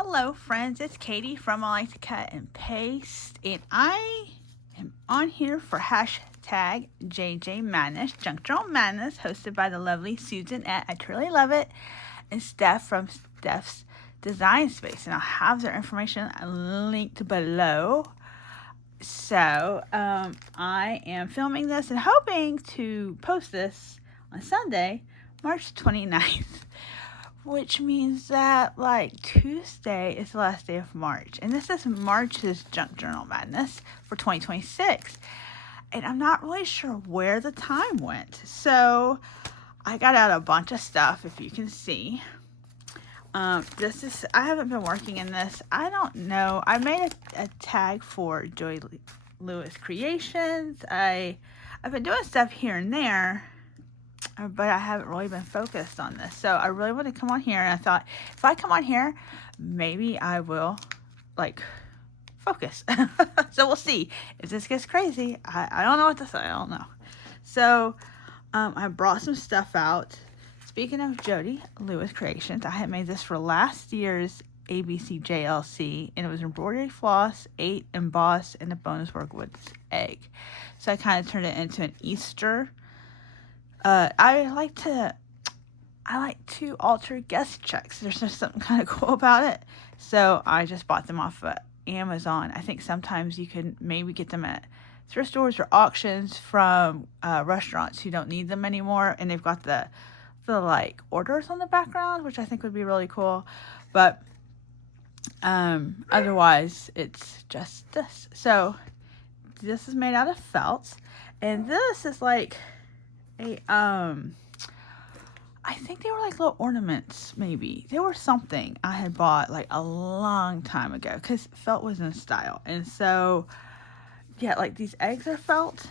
Hello friends, it's Katie from I Like to Cut and Paste, and I am on here for hashtag JJ Madness, Junk Journal Madness, hosted by the lovely Susan at I Truly Love It, and Steph from Steph's Design Space, and I'll have their information linked below. So I am filming this and hoping to post this on Sunday, March 29th. Which means that, Tuesday is the last day of March. And this is March's Junk Journal Madness for 2026. And I'm not really sure where the time went. So, I got out a bunch of stuff, if you can see. I haven't been working in this. I don't know. I made a tag for Joy Lewis Creations. I've been doing stuff here and there, but I haven't really been focused on this. So I really want to come on here, and I thought if I come on here, maybe I will focus. So we'll see if this gets crazy. I don't know what to say. I don't know. So I brought some stuff out. Speaking of Jody Lewis Creations, I had made this for last year's ABC JLC, and it was embroidery floss, 8 embossed, and a bonus workwood's egg. So I kind of turned it into an Easter. I like to alter guest checks. There's just something kind of cool about it. So I just bought them off of Amazon. I think sometimes you can maybe get them at thrift stores or auctions from restaurants who don't need them anymore, and they've got the orders on the background, which I think would be really cool. But otherwise it's just this. So this is made out of felt, and this is like I think they were like little ornaments, maybe. They were something I had bought a long time ago because felt was in style. And so, yeah, these eggs are felt.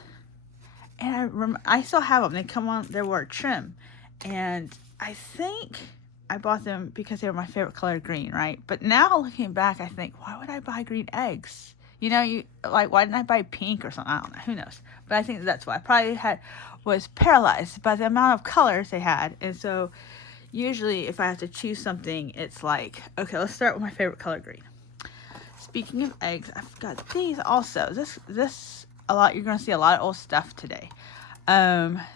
And I still have them. They come on, they were trim. And I think I bought them because they were my favorite color, green, right? But now looking back, I think, why would I buy green eggs? You know, why didn't I buy pink or something? I don't know. Who knows? But I think that's why. I probably was paralyzed by the amount of colors they had. And so usually if I have to choose something, it's okay, let's start with my favorite color, green. Speaking of eggs, I've got these also. You're going to see a lot of old stuff today.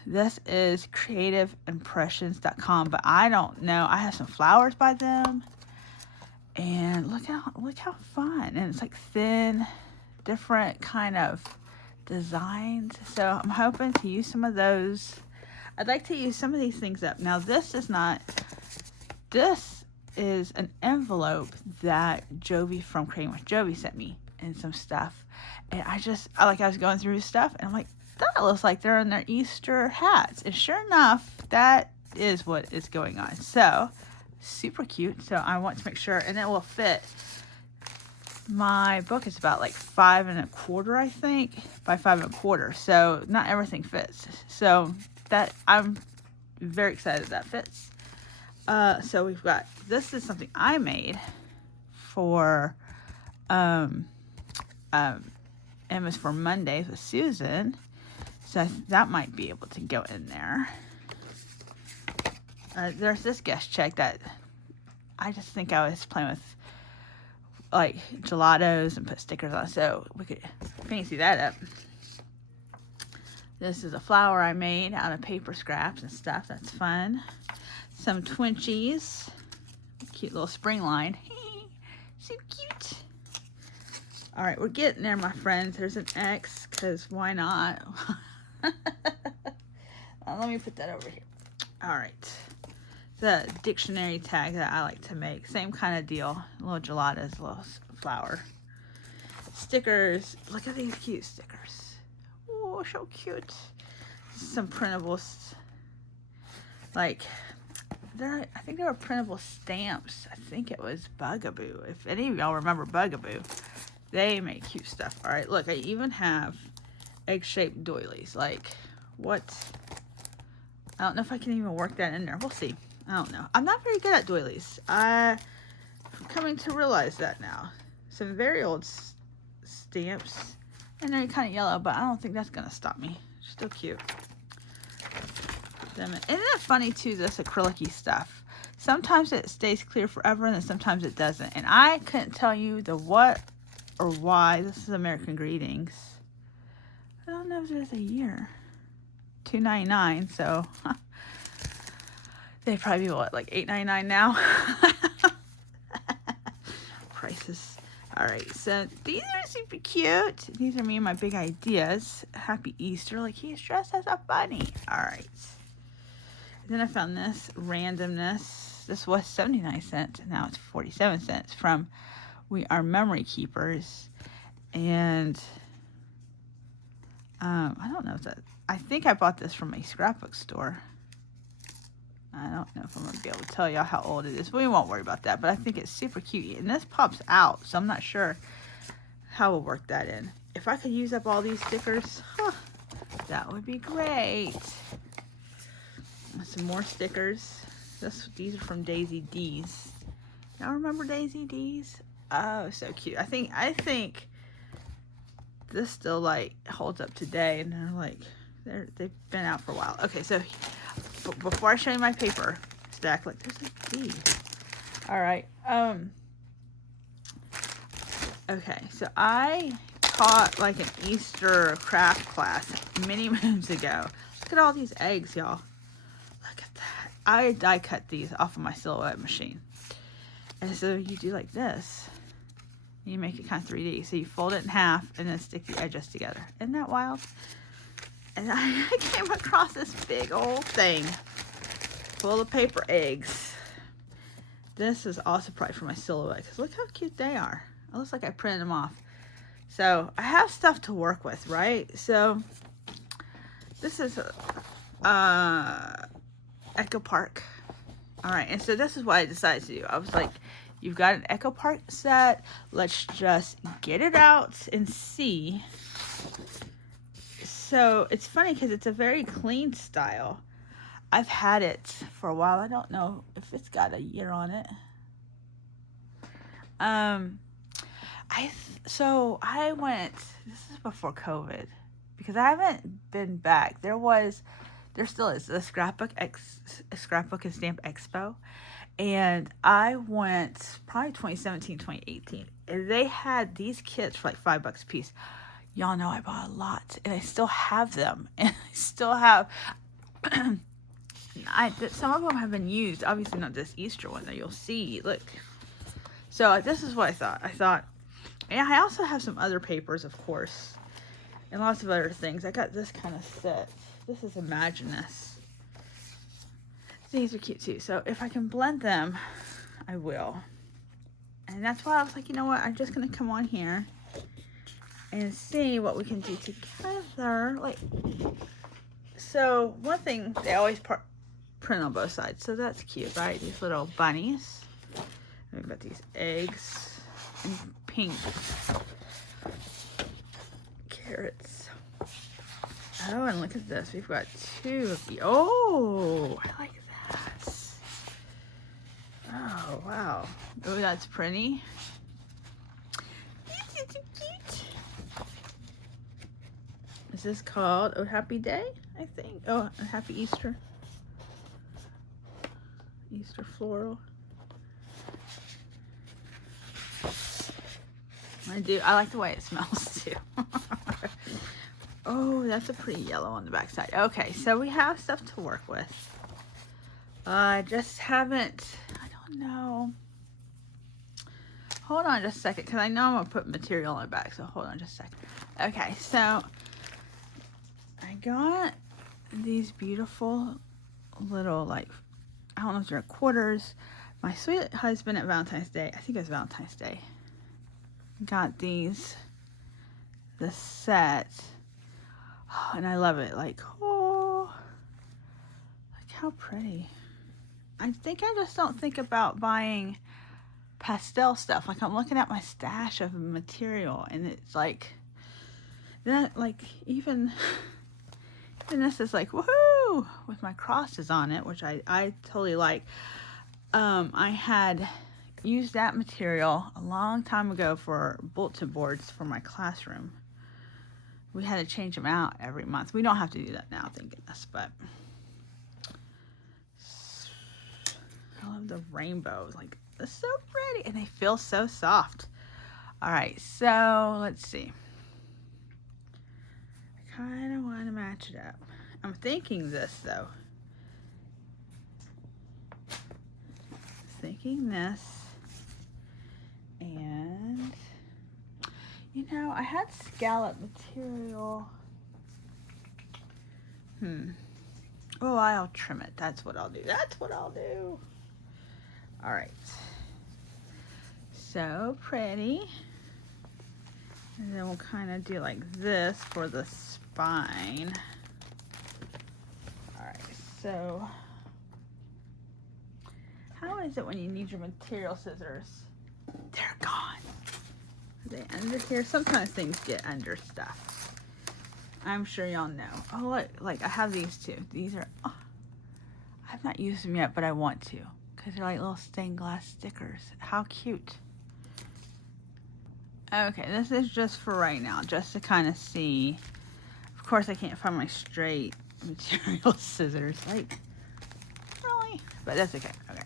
This is creativeimpressions.com, but I don't know. I have some flowers by them. And look how fun. And it's thin, different kind of designs. So I'm hoping to use some of those. I'd like to use some of these things up. Now this is an envelope that Jovi from Creating with Jovi sent me and some stuff. And I was going through stuff, and I'm like, that looks like they're in their Easter hats. And sure enough, that is what is going on. So super cute. So I want to make sure, and it will fit. My book is about 5 1/4, I think, by 5 1/4. So not everything fits. So that I'm very excited that fits. So we've got, this is something I made for Emma's for Mondays with Susan. So that might be able to go in there. There's this guest check that I just think I was playing with gelatos and put stickers on, so we could fancy that up. This is a flower I made out of paper scraps and stuff. That's fun. Some Twinchies. Cute little spring line. So cute. All right, we're getting there, my friends. There's an X, because why not? Let me put that over here. All right. The dictionary tag that I like to make. Same kind of deal. Little gelatos, little flower. Stickers. Look at these cute stickers. Oh, so cute. Some printables. I think they were printable stamps. I think it was Bugaboo. If any of y'all remember Bugaboo, they make cute stuff. All right, look, I even have egg-shaped doilies. What? I don't know if I can even work that in there. We'll see. I don't know. I'm not very good at doilies. I'm coming to realize that now. Some very old stamps. And they're kind of yellow, but I don't think that's going to stop me. Still cute. Isn't it funny, too, this acrylic-y stuff? sometimes it stays clear forever and then sometimes it doesn't. And I couldn't tell you the what or why. This is American Greetings. I don't know if there's a year. $2.99, so they'd probably be what, like $8.99 now? Prices. All right, so these are super cute. These are me and my big ideas. Happy Easter. Like, he's dressed as a bunny. All right. And then I found this randomness. This was 79 cents, and now it's 47 cents from We Are Memory Keepers. And I don't know if that, I think I bought this from a scrapbook store. I don't know if I'm going to be able to tell y'all how old it is. We won't worry about that, but I think it's super cute. And this pops out, so I'm not sure how we'll work that in. If I could use up all these stickers, that would be great. Some more stickers. These are from Daisy D's. Y'all remember Daisy D's? Oh, so cute. I think this still like holds up today, and they're like they've been out for a while. Okay, so before I show you my paper stack, like there's like these. All right. Okay, so I taught like an Easter craft class many moons ago. Look at all these eggs, y'all. Look at that. I die cut these off of my Silhouette machine. And so you do like this. You make it kind of 3D. So you fold it in half and then stick the edges together. Isn't that wild? And I came across this big old thing full of paper eggs. This is also probably for my Silhouette, because look how cute they are. It looks like I printed them off. So I have stuff to work with, right? So this is Echo Park. All right, and so this is what I decided to do. I was like, you've got an Echo Park set. Let's just get it out and see. So it's funny because it's a very clean style. I've had it for a while. I don't know if it's got a year on it. So I went, this is before COVID, because I haven't been back. There still is a Scrapbook and Stamp Expo. And I went probably 2017, 2018. And they had these kits for like $5 a piece. Y'all know I bought a lot, and I still have them. And I still have, some of them have been used. Obviously not this Easter one that you'll see. Look. So this is what I thought. And I also have some other papers, of course, and lots of other things. I got this kind of set. This is Imaginus. These are cute too. So if I can blend them, I will. And that's why I was like, you know what? I'm just going to come on here and see what we can do together. Like, so one thing, they always print on both sides. So that's cute, right? These little bunnies. We've got these eggs and pink carrots. Oh, and look at this. We've got two of the, oh, I like that. Oh, wow. Oh, that's pretty. It's cute. Is this called Oh Happy Day? I think. Oh, Happy Easter. Easter floral. I like the way it smells too. Oh, that's a pretty yellow on the back side. Okay, so we have stuff to work with. I just haven't, I don't know. Hold on just a second, because I know I'm going to put material on the back, so hold on just a second. Okay, so I got these beautiful little, like, I don't know if they're quarters. My sweet husband at Valentine's Day, I think it was Valentine's Day, got these, the set, and I love it. Like, oh, look how pretty. I think I just don't think about buying pastel stuff. Like, I'm looking at my stash of material, and it's like, that, like, even this is like, woohoo, with my crosses on it, which I totally like. I had used that material a long time ago for bulletin boards for my classroom. We had to change them out every month. We don't have to do that now, thank goodness, but I love the rainbows. Like, they're so pretty. And they feel so soft. All right, so let's see. I kind of want to match it up. I'm thinking this, though. Thinking this. And, you know, I had scallop material. Oh, I'll trim it. That's what I'll do. That's what I'll do. All right. So pretty. And then we'll kind of do like this for the spine. All right. So how is it when you need your material scissors? They're gone. Are they under here? Sometimes things get under stuff. I'm sure y'all know. Oh, look, like I have these two. These are, oh, I've not used them yet, but I want to because they're like little stained glass stickers. How cute. Okay, this is just for right now, just to kind of see. Of course, I can't find my straight material scissors. Like, really? But that's okay. Okay.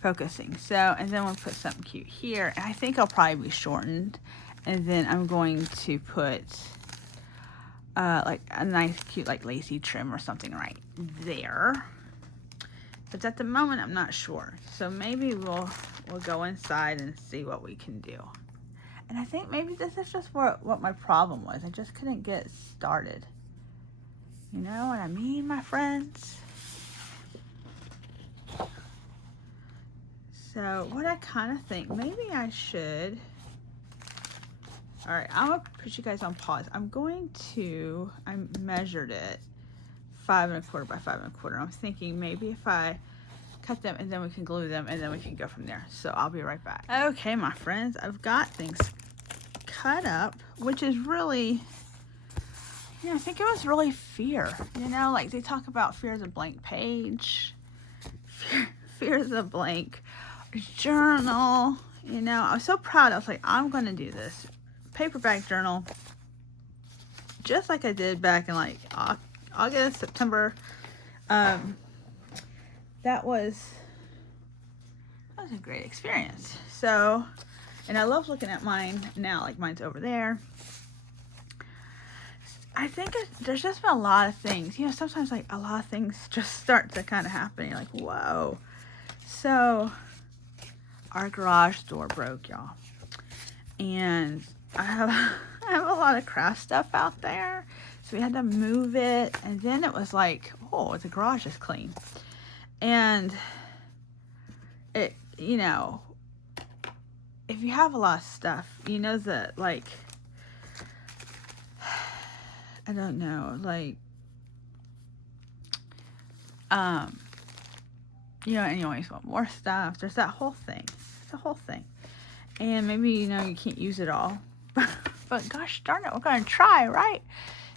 Focusing. So, and then we'll put something cute here. And I think I'll probably be shortened. And then I'm going to put like a nice, cute, like lacy trim or something right there. But at the moment, I'm not sure. So maybe we'll go inside and see what we can do. And I think maybe this is just what my problem was. I just couldn't get started. You know what I mean, my friends? So what I kind of think, maybe I should. All right, I'm gonna put you guys on pause. I measured it 5 1/4 by 5 1/4. I'm thinking maybe if I cut them and then we can glue them and then we can go from there. So I'll be right back. Okay, my friends, I've got things cut up, which is really, you know, I think it was really fear. You know, like they talk about fear is a blank page, fear is a blank journal. You know, I was so proud. I was like, I'm going to do this paperback journal just like I did back in like August, September. That was a great experience. So, and I love looking at mine now, like mine's over there. I think there's just been a lot of things, you know, sometimes like a lot of things just start to kind of happen. You're like, whoa. So our garage door broke, y'all. And I have a lot of craft stuff out there. So we had to move it. And then it was like, oh, the garage is clean. And it, you know, if you have a lot of stuff, you know that, like, I don't know, like, you know, and you always want more stuff. There's that whole thing. It's a whole thing. And maybe, you know, you can't use it all. But gosh darn it, we're going to try, right?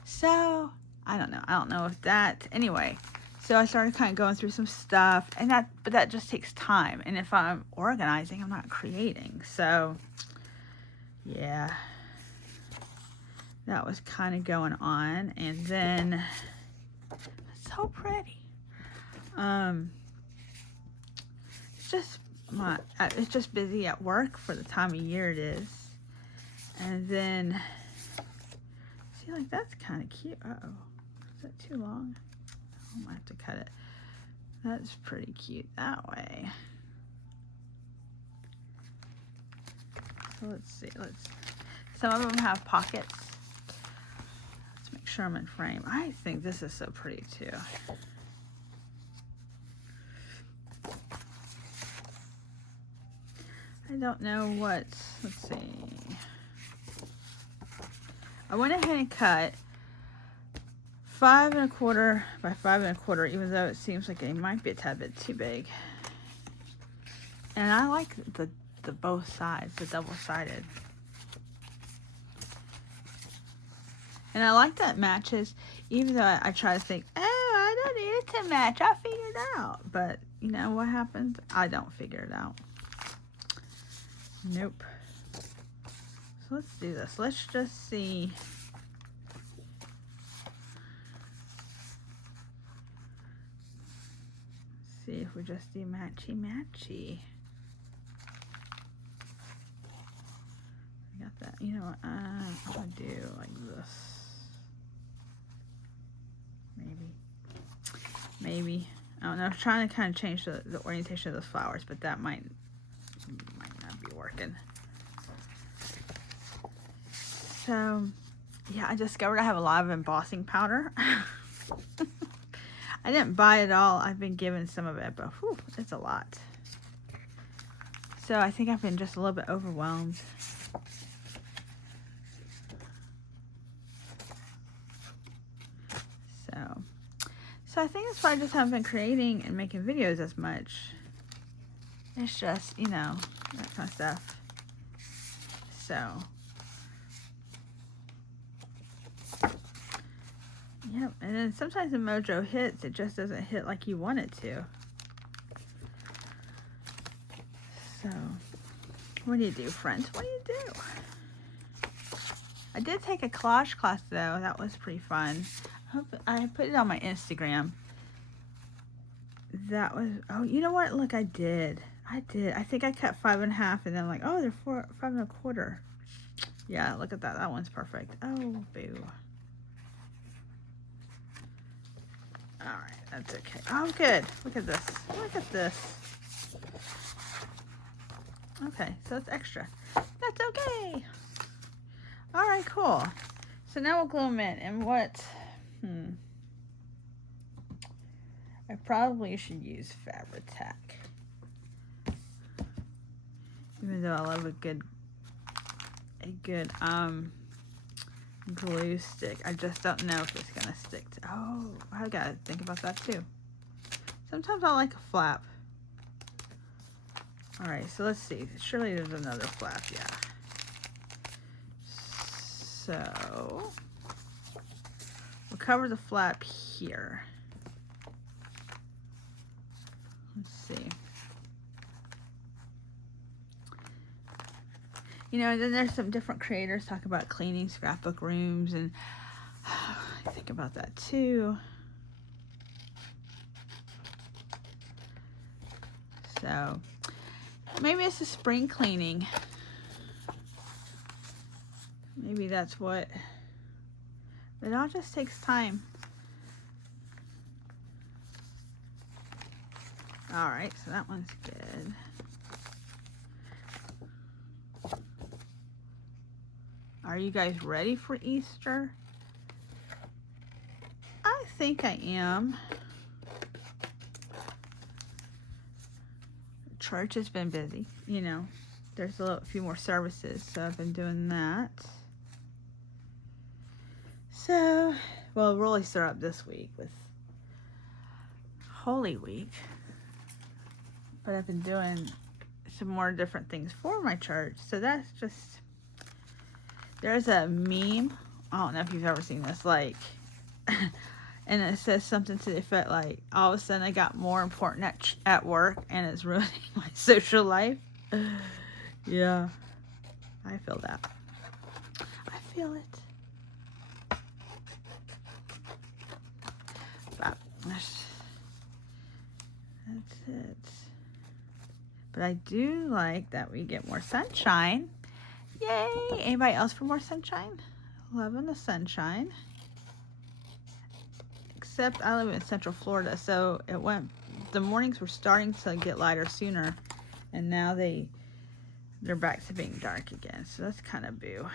So, I don't know. I don't know if that, anyway. So I started kind of going through some stuff, and but that just takes time. And if I'm organizing, I'm not creating. So, yeah, that was kind of going on. And then, it's so pretty. It's just busy at work for the time of year it is. And then, see, like that's kind of cute. Uh-oh, is that too long? I might have to cut it. That's pretty cute that way. So let's see. Some of them have pockets. Let's make sure I'm in frame. I think this is so pretty too. I don't know let's see. I went ahead and cut 5 1/4 by 5 1/4, even though it seems like it might be a tad bit too big. And I like the both sides, the double-sided. And I like that it matches, even though I try to think, oh, I don't need it to match. I figured it out. But you know what happens? I don't figure it out. Nope. So let's do this. Let's just see. See if we just do matchy. I got that. You know what? I'm gonna do like this. Maybe. I don't know. I'm trying to kind of change the orientation of those flowers, but that might not be working. So, yeah, I discovered I have a lot of embossing powder. I didn't buy it all. I've been given some of it, but whew, it's a lot. So I think I've been just a little bit overwhelmed. So I think that's why I just haven't been creating and making videos as much. It's just, you know, that kind of stuff. So, yep. And then sometimes the mojo hits, it just doesn't hit like you want it to. So, what do you do, friends? What do you do? I did take a collage class, though. That was pretty fun. I put it on my Instagram. That was, oh, you know what? Look, I did. I think I cut 5.5 and then I'm like, oh, they're 5.25. Yeah, look at that. That one's perfect. Oh, boo. All right, that's okay. Oh, good. Look at this. Look at this. Okay, so it's extra. That's okay. All right, cool. So now we'll glue them in. And what? I probably should use Fabri-Tac. Even though I love a good glue stick. I just don't know if it's gonna stick to, oh, I gotta think about that too. Sometimes I like a flap. All right, so let's see. Surely there's another flap, yeah. So we'll cover the flap here. Let's see. You know, and then there's some different creators talk about cleaning scrapbook rooms, and I think about that too. So maybe it's a spring cleaning. Maybe that's what, it all just takes time. All right, so that one's good. Are you guys ready for Easter? I think I am. Church has been busy, you know. There's a few more services, so I've been doing that. So, well, we'll really start up this week with Holy Week. But I've been doing some more different things for my church. So that's just, there's a meme. I don't know if you've ever seen this, like, and it says something to the effect like, all of a sudden I got more important at work and it's ruining my social life. Yeah, I feel that. I feel it. But that's it. But I do like that we get more sunshine. Yay! Anybody else for more sunshine? Loving the sunshine. Except I live in Central Florida, so the mornings were starting to get lighter sooner, and now they're back to being dark again. So that's kind of boo.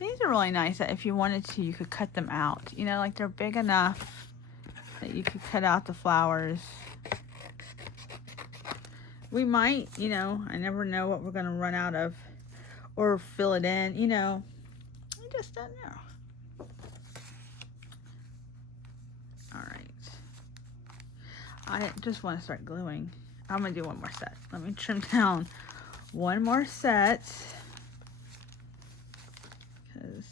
These are really nice that if you wanted to, you could cut them out. You know, like they're big enough that you could cut out the flowers. We might, you know, I never know what we're going to run out of or fill it in, you know. I just don't know. All right. I just want to start gluing. I'm going to do one more set. Let me trim down one more set. Because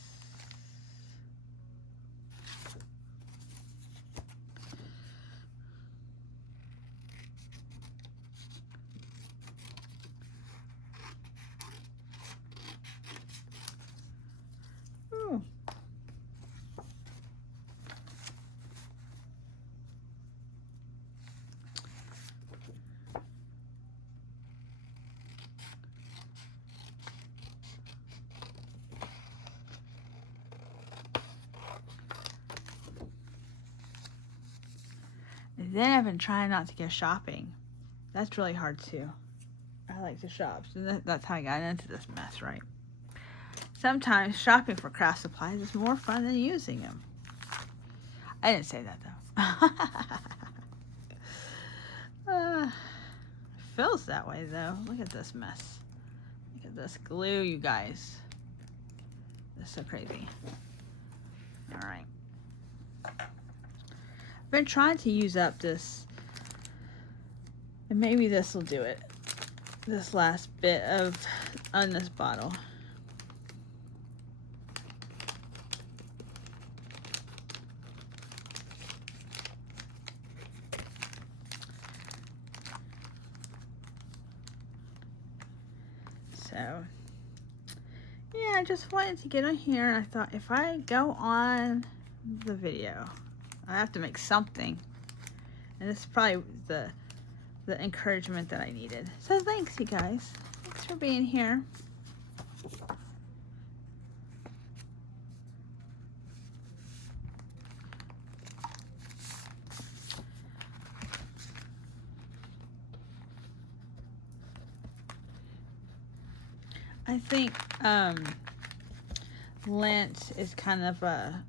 then I've been trying not to go shopping. That's really hard too. I like to shop, so that's how I got into this mess, right? Sometimes shopping for craft supplies is more fun than using them. I didn't say that though. Feels that way though. Look at this mess. Look at this glue, you guys. That's so crazy. All right. I've been trying to use up this, and maybe this will do it. This last bit on this bottle. So, yeah, I just wanted to get on here. I thought if I go on the video, I have to make something. And this is probably the encouragement that I needed. So thanks, you guys. Thanks for being here. I think Lent is kind of a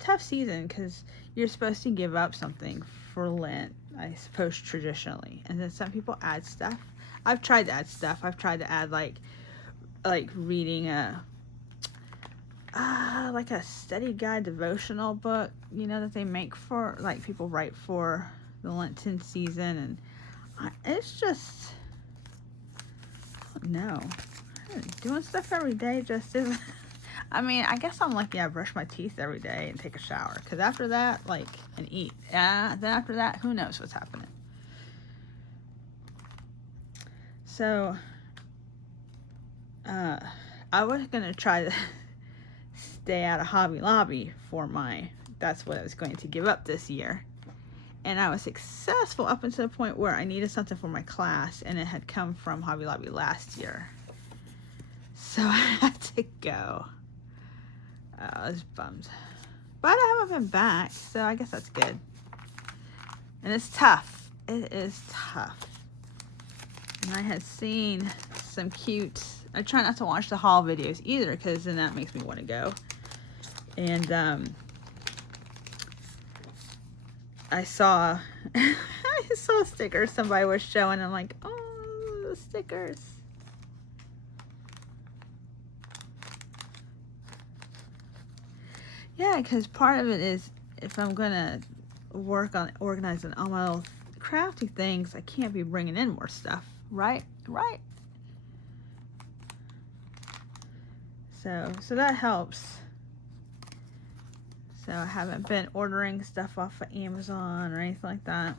tough season because you're supposed to give up something for Lent, I suppose, traditionally. And then some people add stuff. I've tried to add stuff. I've tried to add like reading like a study guide devotional book, you know, that they make for, like, people write for the Lenten season. And it's just, I don't know. Doing stuff every day just isn't. I mean, I guess I'm lucky I brush my teeth every day and take a shower. Because after that, and eat. Then after that, who knows what's happening. So, I was going to try to stay out of Hobby Lobby for that's what I was going to give up this year. And I was successful up until the point where I needed something for my class. And it had come from Hobby Lobby last year. So I had to go. I was bummed. But I haven't been back, so I guess that's good. And it's tough. It is tough. And I had seen some cute... I try not to watch the haul videos either, because then that makes me want to go. And I saw... I saw stickers somebody was showing. I'm like, oh, the stickers. Yeah, because part of it is if I'm going to work on organizing all my little crafty things, I can't be bringing in more stuff, right? Right. So that helps. So I haven't been ordering stuff off of Amazon or anything like that.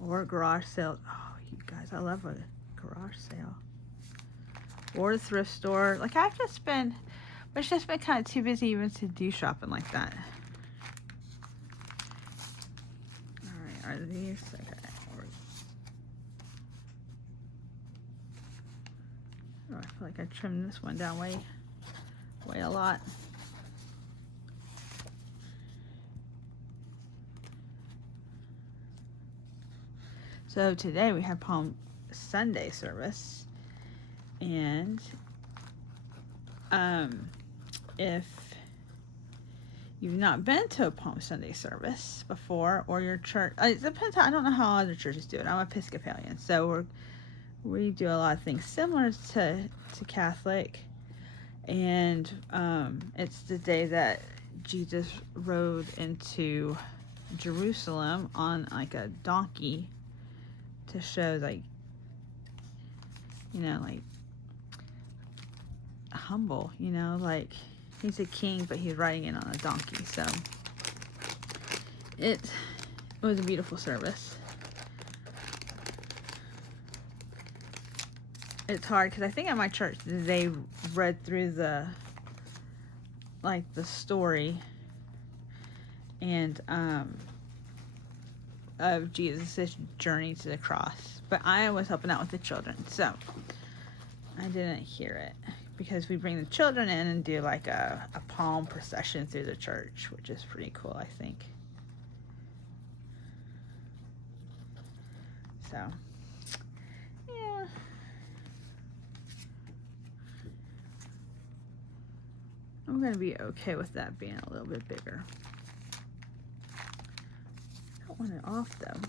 Or garage sales. Oh, you guys, I love a garage sale. Or the thrift store. Like, I've just been... But it's just been kind of too busy even to do shopping like that. Alright, are these? Okay. Oh, I feel like I trimmed this one down way a lot. So today we had Palm Sunday service. And if you've not been to a Palm Sunday service before, or your church, it depends. I don't know how other churches do it. I'm Episcopalian, so we do a lot of things similar to Catholic, and it's the day that Jesus rode into Jerusalem on like a donkey to show, like, you know, like, humble, you know, like he's a king, but he's riding in on a donkey. So it was a beautiful service. It's hard because I think at my church they read through the story and of Jesus' journey to the cross, but I was helping out with the children, so I didn't hear it. Because we bring the children in and do like a palm procession through the church, which is pretty cool, I think. So, yeah. I'm going to be okay with that being a little bit bigger. I don't want it off though.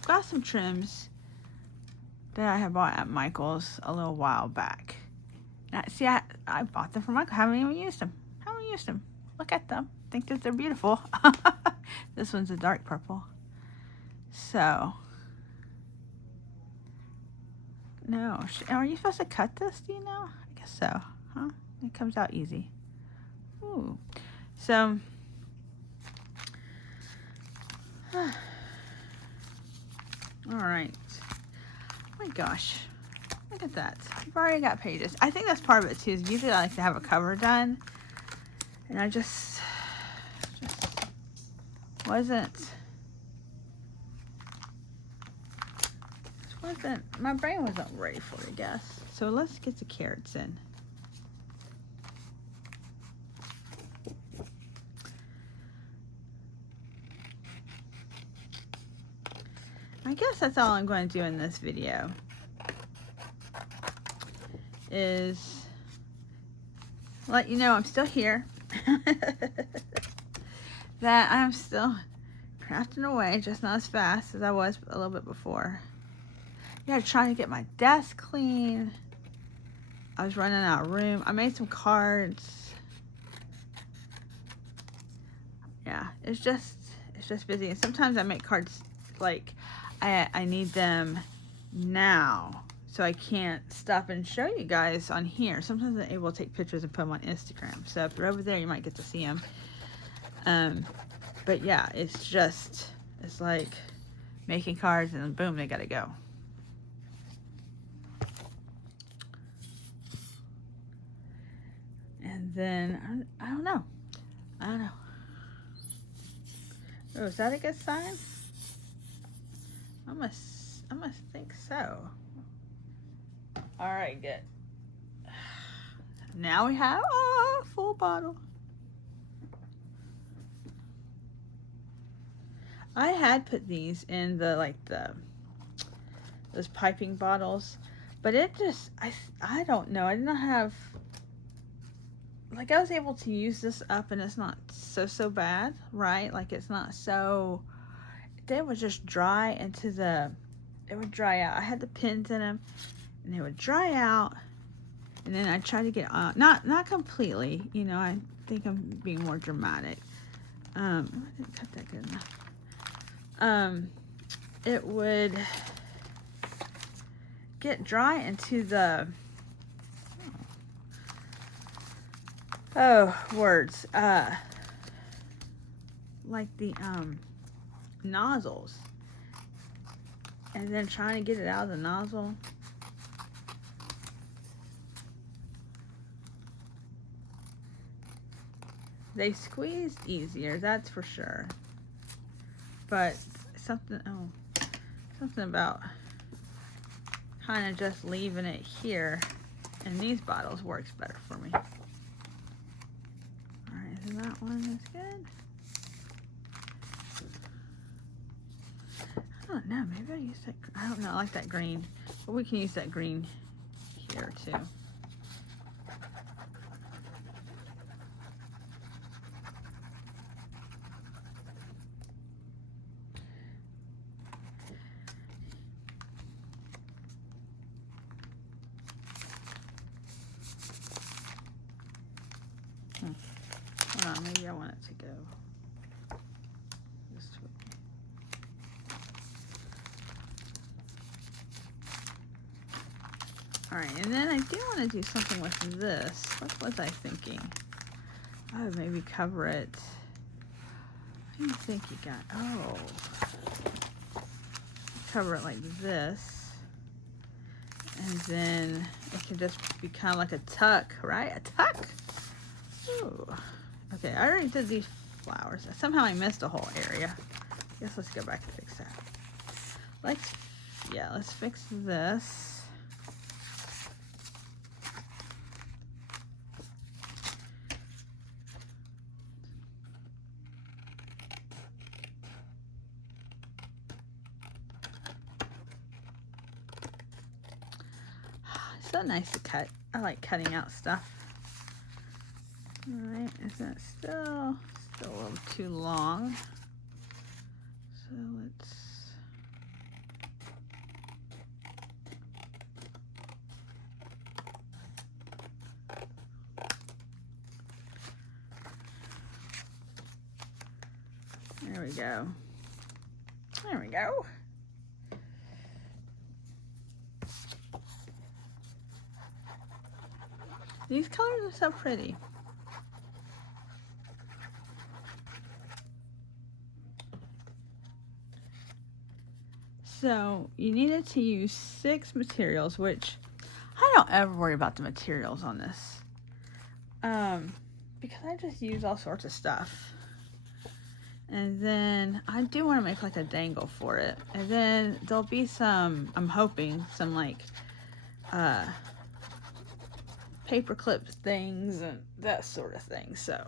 I've got some trims that I had bought at Michael's a little while back. Now, see, I bought them from Michael. Haven't even used them. Look at them. Think that they're beautiful. This one's a dark purple. So, no. Are you supposed to cut this? Do you know? I guess so. Huh? It comes out easy. Ooh. So, all right. Oh my gosh. Look at that. I've already got pages. I think that's part of it too. Is usually I like to have a cover done. And I just wasn't, my brain wasn't ready for it, I guess. So let's get the carrots in. I guess that's all I'm going to do in this video. Is let you know I'm still here. That I'm still crafting away, just not as fast as I was a little bit before. Yeah, trying to get my desk clean. I was running out of room. I made some cards. Yeah, it's just busy. And sometimes I make cards like I need them now, so I can't stop and show you guys on here. Sometimes I'm able to take pictures and put them on Instagram. So if you're over there, you might get to see them. But yeah, it's like making cards and then boom, they gotta go. And then, I don't know. Oh, is that a good sign? I must think so. All right, good. Now we have a full bottle. I had put these in those piping bottles, but it just, I don't know. I did not have, like, I was able to use this up and it's not so bad, right? Like, it's not so, they would just dry it would dry out. I had the pins in them and they would dry out, and then I tried to get on, not completely, you know, I think I'm being more dramatic. I didn't cut that good enough. It would get dry into the, like the nozzles, and then trying to get it out of the nozzle. They squeezed easier, that's for sure. But something about kind of just leaving it here in these bottles works better for me. All right, so that one is good. I don't know, maybe I use that, I don't know, I like that green, but we can use that green here too. Hold on, maybe I want it to go this way. Alright, and then I do want to do something with this. What was I thinking? Oh, maybe cover it. What do you think you got? Oh. Cover it like this. And then it can just be kind of like a tuck, right? A tuck! Ooh. Okay, I already did these flowers. Somehow I missed a whole area. I guess let's go back and fix that. Let's fix this. so nice to cut. I like cutting out stuff. Alright, is that still a little too long? So let's... There we go. There we go. These colors are so pretty. So you needed to use 6 materials, which I don't ever worry about the materials on this. Because I just use all sorts of stuff. And then I do want to make like a dangle for it. And then there'll be some, I'm hoping, some like paper clip things and that sort of thing. So,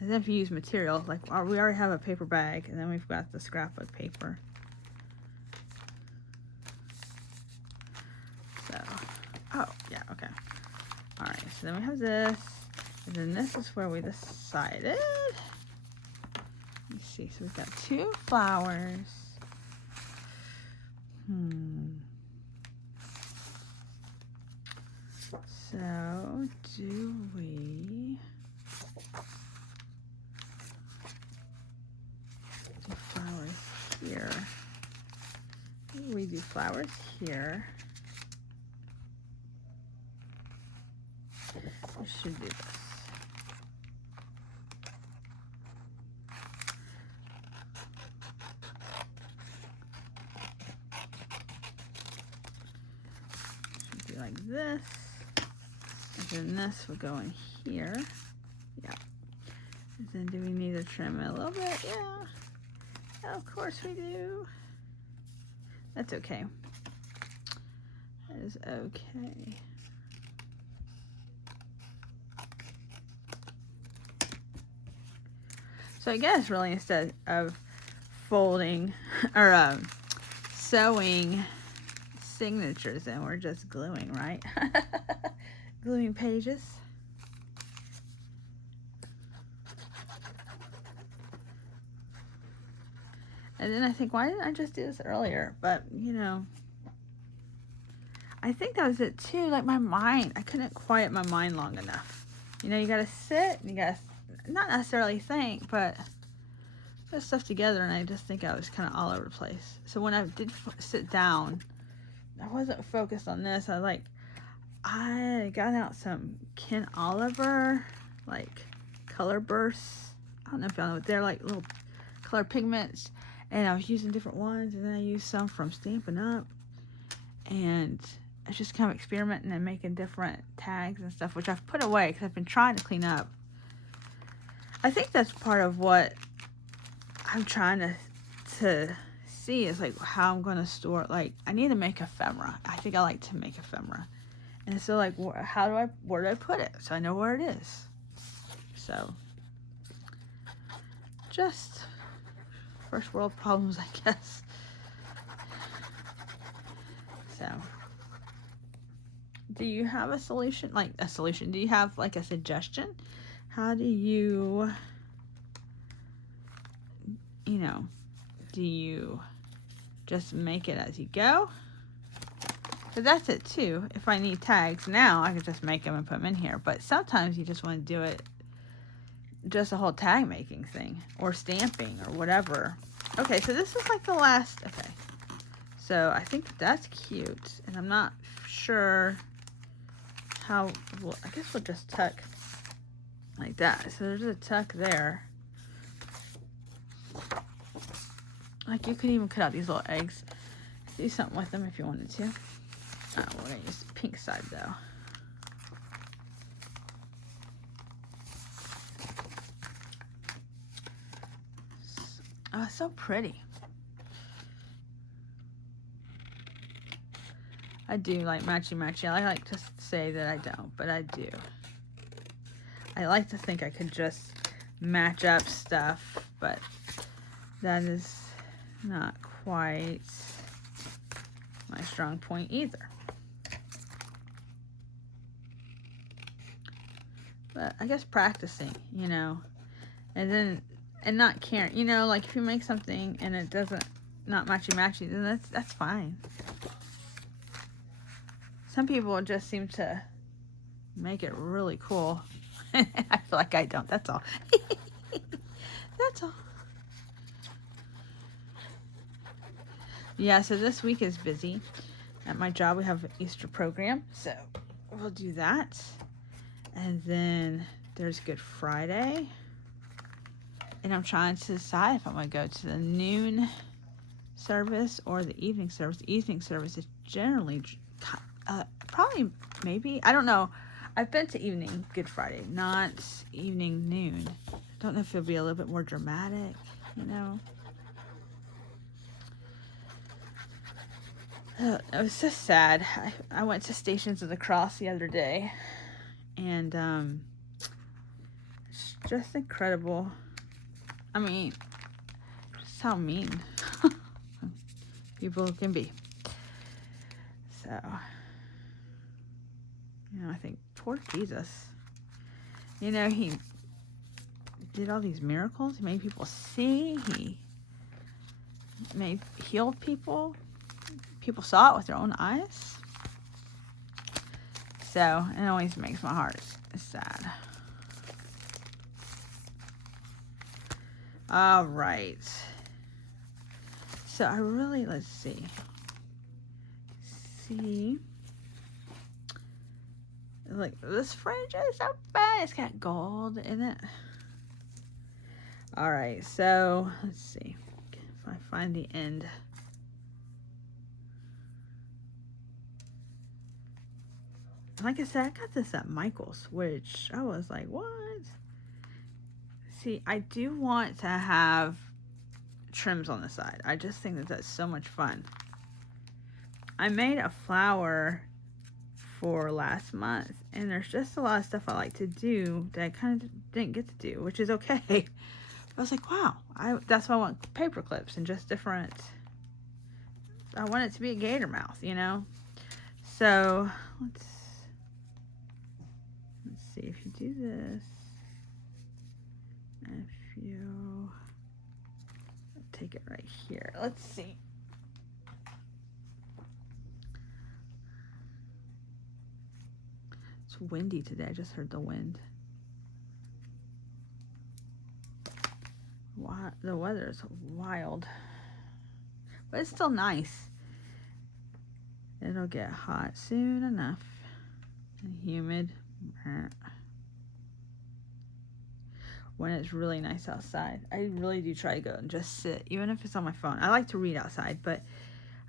and then if you use material, like we already have a paper bag, and then we've got the scrapbook paper. So, oh yeah, okay. All right, so then we have this, and then this is where we decided. Let's see, so we've got 2 flowers. So, do we do flowers here? We do flowers here. We should do this. Should do like this. And then this will go in here. Yeah. And then do we need to trim it a little bit? Yeah. Of course we do. That's okay. That is okay. So I guess really instead of folding or sewing signatures in, we're just gluing, right? Gluing pages. And then I think, why didn't I just do this earlier? But, you know, I think that was it too. Like my mind, I couldn't quiet my mind long enough. You know, you gotta sit and you gotta not necessarily think, but put stuff together, and I just think I was kind of all over the place. So when I did sit down, I wasn't focused on this. I got out some Ken Oliver, like, color bursts. I don't know if y'all know what they're like, little color pigments. And I was using different ones, and then I used some from Stampin' Up. And I was just kind of experimenting and making different tags and stuff, which I've put away because I've been trying to clean up. I think that's part of what I'm trying to see is like how I'm going to store. Like, I need to make ephemera. I think I like to make ephemera. And so, like, where do I put it? So I know where it is. So, just first world problems, I guess. So, do you have a solution? Like, a solution? Do you have, like, a suggestion? How do you, you know, do you just make it as you go? Because that's it too. If I need tags now, I could just make them and put them in here. But sometimes you just want to do it, just a whole tag making thing. Or stamping or whatever. Okay, so this is like the last, okay. So I think that's cute. And I'm not sure how, well, I guess we'll just tuck like that. So there's a tuck there. Like you could even cut out these little eggs. Do something with them if you wanted to. We're going to use the pink side though. Oh, it's so pretty. I do like matchy-matchy. I like to say that I don't, but I do. I like to think I could just match up stuff, but that is not quite my strong point either. But I guess practicing, you know, and not caring, you know, like if you make something and it doesn't, not matchy, then that's fine. Some people just seem to make it really cool. I feel like I don't, that's all. That's all. Yeah, so this week is busy. At my job, we have an Easter program, so we'll do that. And then there's Good Friday. And I'm trying to decide if I'm going to go to the noon service or the evening service. The evening service is generally, probably, maybe, I don't know. I've been to evening Good Friday, not evening noon. I don't know if it'll be a little bit more dramatic, you know. It was so sad. I went to Stations of the Cross the other day, and it's just incredible. I mean, just how mean people can be. So, you know, I think poor Jesus. You know, he did all these miracles. He made people see. He healed people. People saw it with their own eyes. So, it always makes my heart sad. All right. So, let's see. Like, this fridge is so bad. It's got gold in it. All right. So, let's see if I find the end. Like I said, I got this at Michael's, which I was like, what? See, I do want to have trims on the side. I just think that that's so much fun. I made a flower for last month, and there's just a lot of stuff I like to do that I kind of didn't get to do, which is okay. I was like, wow, that's why I want paper clips and just different. I want it to be a gator mouth, you know? So, let's see if you do this. If you take it right here, let's see. It's windy today. I just heard the wind. Wow, the weather is wild, but it's still nice. It'll get hot soon enough and humid when it's really nice outside. I really do try to go and just sit, even if it's on my phone. I like to read outside, but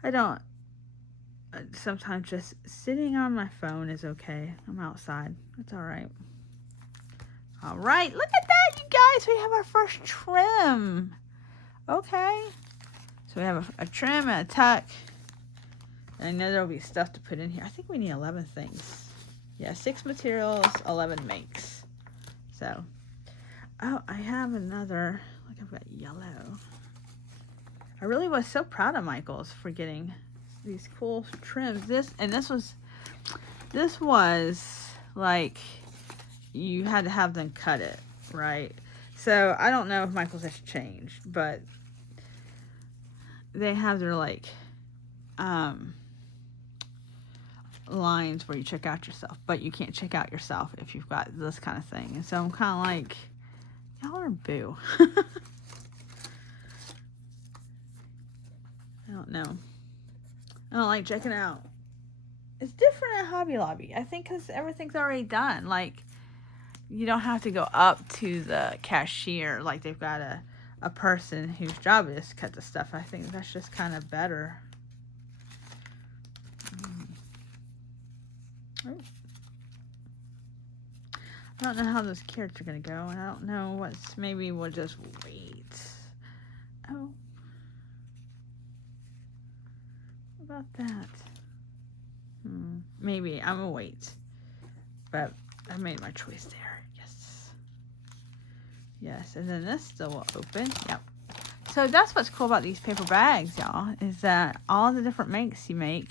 I don't. Sometimes just sitting on my phone is okay. I'm outside. That's all right. All right, look at that, you guys. We have our first trim. Okay. So we have a trim and a tuck. And I know there'll be stuff to put in here. I think we need 11 things. Yeah, 6 materials, 11 makes. So, oh, I have another. Look, I've got yellow. I really was so proud of Michael's for getting these cool trims. This was like, you had to have them cut it, right? So I don't know if Michael's has changed, but they have their like lines where you check out yourself, but you can't check out yourself if you've got this kind of thing. And so I'm kind of like, y'all are boo. I don't know. I don't like checking out. It's different at Hobby Lobby. I think because everything's already done. Like, you don't have to go up to the cashier. Like, they've got a person whose job is to cut the stuff. I think that's just kind of better. Oh. I don't know how those carrots are going to go. And I don't know what's... Maybe we'll just wait. Oh. What about that? Maybe. I'm going to wait. But I made my choice there. Yes. Yes. And then this still will open. Yep. So that's what's cool about these paper bags, y'all. Is that all the different makes you make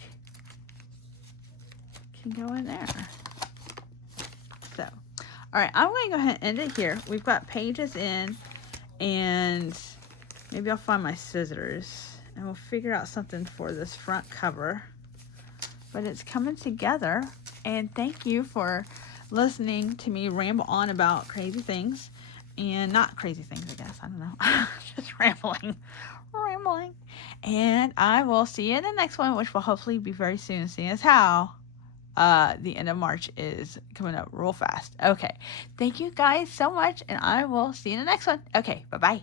can go in there. So, All right, I'm going to go ahead and end it here. We've got pages in, and maybe I'll find my scissors, and we'll figure out something for this front cover. But it's coming together, and thank you for listening to me ramble on about crazy things, and not crazy things, I guess. I don't know. Just rambling. And I will see you in the next one, which will hopefully be very soon, seeing as how the end of March is coming up real fast. Okay. Thank you guys so much, and I will see you in the next one. Okay. Bye-bye.